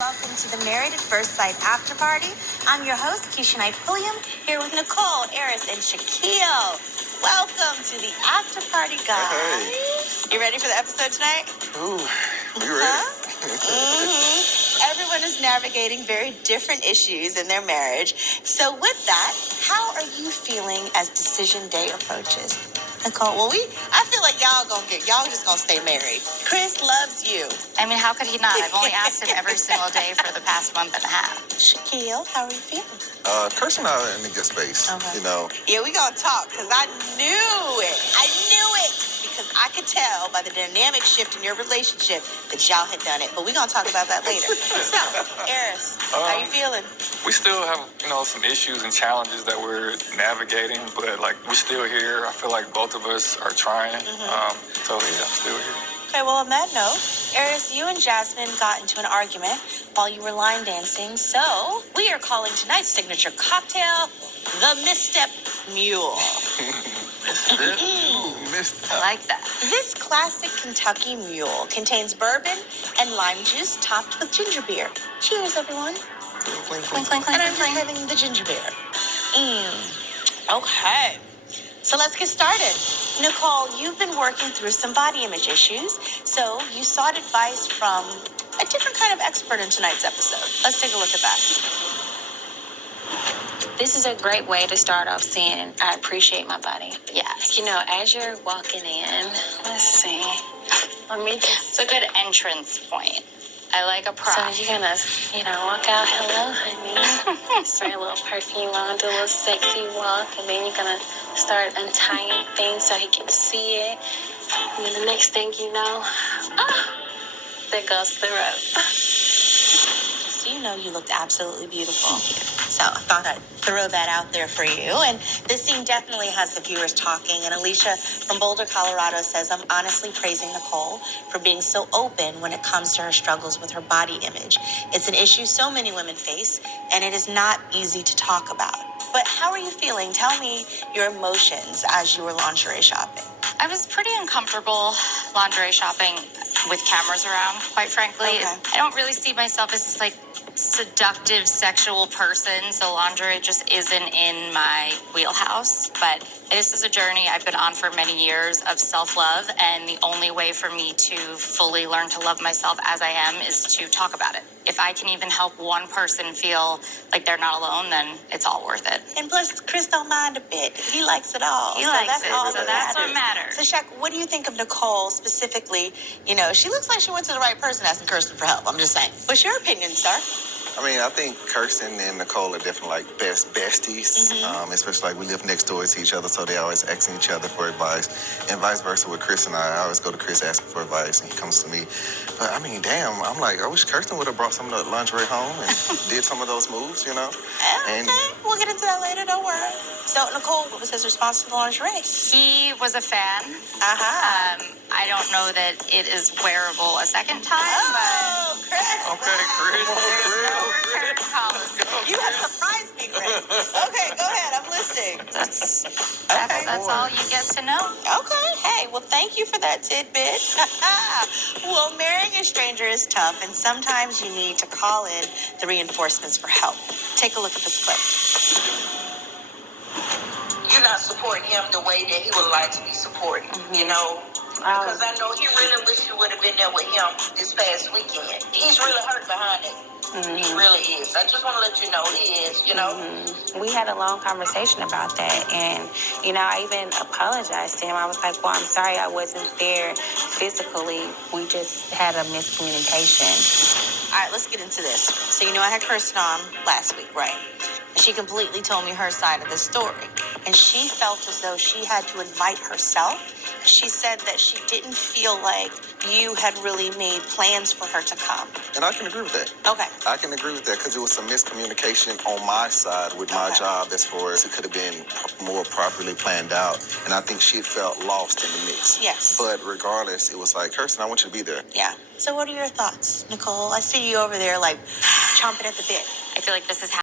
Welcome to the Married at First Sight After Party. I'm your host, Keisha Knight Pulliam, here with Nicole, Eris, and Shaquille. Welcome to the After Party, guys. Hey. You ready for the episode tonight? Ooh, we ready. Everyone is navigating very different issues in their marriage. So with that, how are you feeling as decision day approaches? Nicole, I feel like y'all just gonna stay married. Chris loves you. I mean, how could he not? I've only asked him every single day for the past month and a half. Shaquille, how are you feeling? Kirsten and I are in a good space, Okay. you know. Yeah, we gonna talk, because I knew it. Because I could tell by the dynamic shift in your relationship that y'all had done it. But we gonna talk about that later. So, Eris, how you feeling? We still have, some issues and challenges that we're navigating, but we're still here. I feel like both of us are trying. I'm still here. Okay, well, on that note, Eris, you and Jasmine got into an argument while you were line dancing. So, we are calling tonight's signature cocktail the Misstep Mule. I like that. This classic Kentucky mule contains bourbon and lime juice topped with ginger beer. Cheers, everyone. Clink, Clink, clink. clink, clink, And I'm clink, just clink. having the ginger beer. Okay. So let's get started. Nicole, you've been working through some body image issues, so you sought advice from a different kind of expert in tonight's episode. Let's take a look at that. This is a great way to start off saying, I appreciate my body. Yes. As you're walking in, let's see. Let me It's just... a good entrance point. I like a prop. So you're gonna, walk out, hello, honey. Spray a little perfume on, do a little sexy walk, and then you're gonna start untying things so he can see it. And then the next thing you know, there goes the rope. So you looked absolutely beautiful. So I thought I'd throw that out there for you. And this scene definitely has the viewers talking. And Alicia from Boulder, Colorado says, I'm honestly praising Nicole for being so open when it comes to her struggles with her body image. It's an issue so many women face, and it is not easy to talk about. But how are you feeling? Tell me your emotions as you were lingerie shopping. I was pretty uncomfortable lingerie shopping with cameras around, quite frankly. Okay. I don't really see myself as this seductive sexual person, so lingerie just isn't in my wheelhouse. But this is a journey I've been on for many years of self-love, and the only way for me to fully learn to love myself as I am is to talk about it. If I can even help one person feel like they're not alone, then it's all worth it. And plus, Chris don't mind a bit. He likes it all. He likes it, all so that's what matters. So, Shaq, what do you think of Nicole specifically? She looks like she went to the right person asking Kirsten for help. I'm just saying. What's your opinion, sir? I think Kirsten and Nicole are definitely best besties, especially we live next door to each other, so they always asking each other for advice, and vice versa with Chris and I always go to Chris asking for advice, and he comes to me. But damn, I'm I wish Kirsten would have brought some of the lingerie home and did some of those moves, Okay, And we'll get into that later, don't worry. So, Nicole, what was his response to the lingerie? He was a fan. I don't know that it is wearable a second time, but... Chris! Okay, Chris. Return policy. You have surprised me, Chris. Okay, go ahead. I'm listening. That's all you get to know. Okay, hey, well, thank you for that tidbit. Well, marrying a stranger is tough, and sometimes you need to call in the reinforcements for help. Take a look at this clip. You're not supporting him the way that he would like to be supported, Because I know he really wish you would have been there with him this past weekend. He's really hurt behind it. He really is. I just want to let you know he is, We had a long conversation about that, and I even apologized to him. I was like, well, I'm sorry I wasn't there physically. We just had a miscommunication. All right, let's get into this. So, I had Kirsten on last week, right? And she completely told me her side of the story. And she felt as though she had to invite herself. She said that she didn't feel like you had really made plans for her to come. And I can agree with that. Okay. I can agree with that because it was some miscommunication on my side with my job as far as it could have been more properly planned out. And I think she felt lost in the mix. Yes. But regardless, it was Kirsten, I want you to be there. Yeah. So what are your thoughts, Nicole? I see you over there chomping at the bit. I feel like this is